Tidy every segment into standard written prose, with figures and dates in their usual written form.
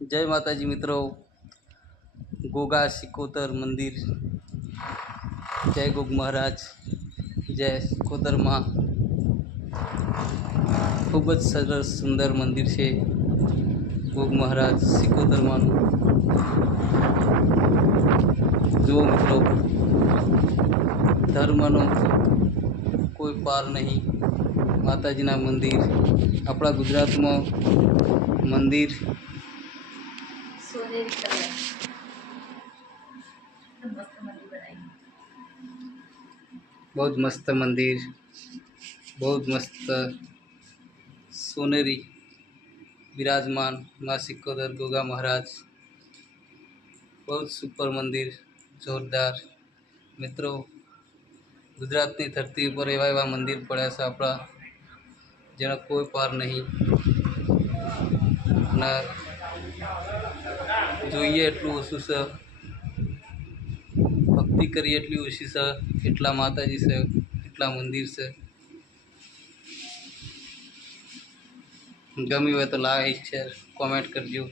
जय माताजी मित्रों। गोगा सिकोतर मंदिर, जय गोग महाराज, जय सिकोतर माँ। खूब ज सरस सुंदर मंदिर है गोग महाराज सिकोतर माँ। जो मित्रों धर्मनो कोई पार नहीं। माताजीना मंदिर अपना गुजरात में मंदिर सोनेरी कलर मस्त मंदिर बनाई। बहुत मस्त मंदिर, बहुत मस्त सोनेरी विराजमान माँ सिकोतर गोगा महाराज। बहुत सुपर मंदिर, जोरदार मित्रों। गुजरातनी धरती पर एवा एवा मंदिर पड़ा है अपना जेना कोई पार नहीं। ना જોઈએ એટલું ઓછું છે, ભક્તિ કરી એટલી ઓછી છે। એટલા માતાજી છે, એટલા મંદિર છે। ગમ્યું હોય તો લાઈક શેર કોમેન્ટ કરજો।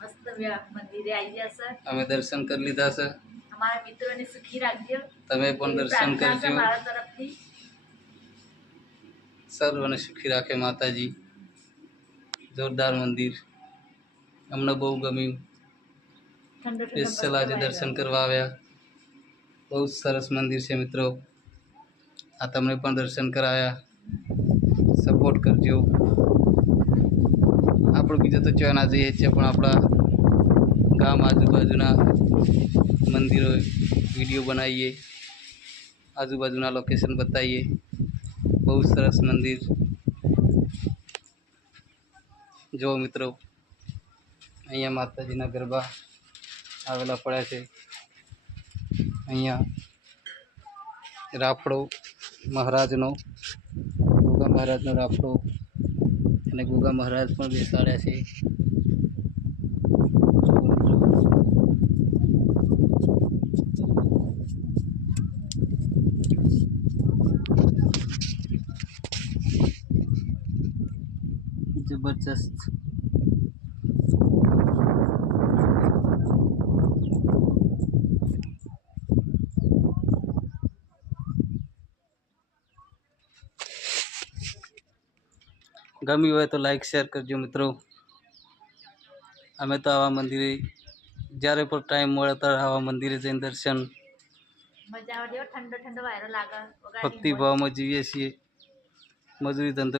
मस्त मंदिरे आई गया सर। અમે દર્શન કરી લીધા છે। हमारा मित्रों ने सुखी राखજો। તમે પણ દર્શન કરજો। मारा तरफथी સર્વને સુખી રાખે માતાજી। જોરદાર મંદિર, અમને બહુ ગમ્યું। ठंडो સ્પેશિયલ આજે દર્શન કરવા આવ્યા। બહુ સરસ મંદિર છે મિત્રો। આ તમને પણ દર્શન કરાયા। સપોર્ટ કરજો। આપણે બીજા તો ચોના જઈએ છીએ પણ આપણા ગામ આજુબાજુના મંદિરો વિડીયો બનાવીએ, આજુબાજુના લોકેશન બતાવીએ। બહુ સરસ મંદિર જો મિત્રો। અહીંયા માતાજીના ગરબા આવેલા પડ્યા છે। અહીંયા રાફડો મહારાજનો, ગોગા મહારાજનો રાફડો અને ગોગા મહારાજ પણ બેસાડ્યા છે। जबरदस्त गमी हो तो लाइक शेर करजो मित्रों। अमे तो आवा मंदिरे જ્યારે પણ ટાઈમ મળે ત્યારે આવા મંદિરે જઈને દર્શન मजा આવે। ठंडो ठंडो वायरो लागे। ભક્તિભાવમાં જીવીએ છીએ। મજૂરી ધંધો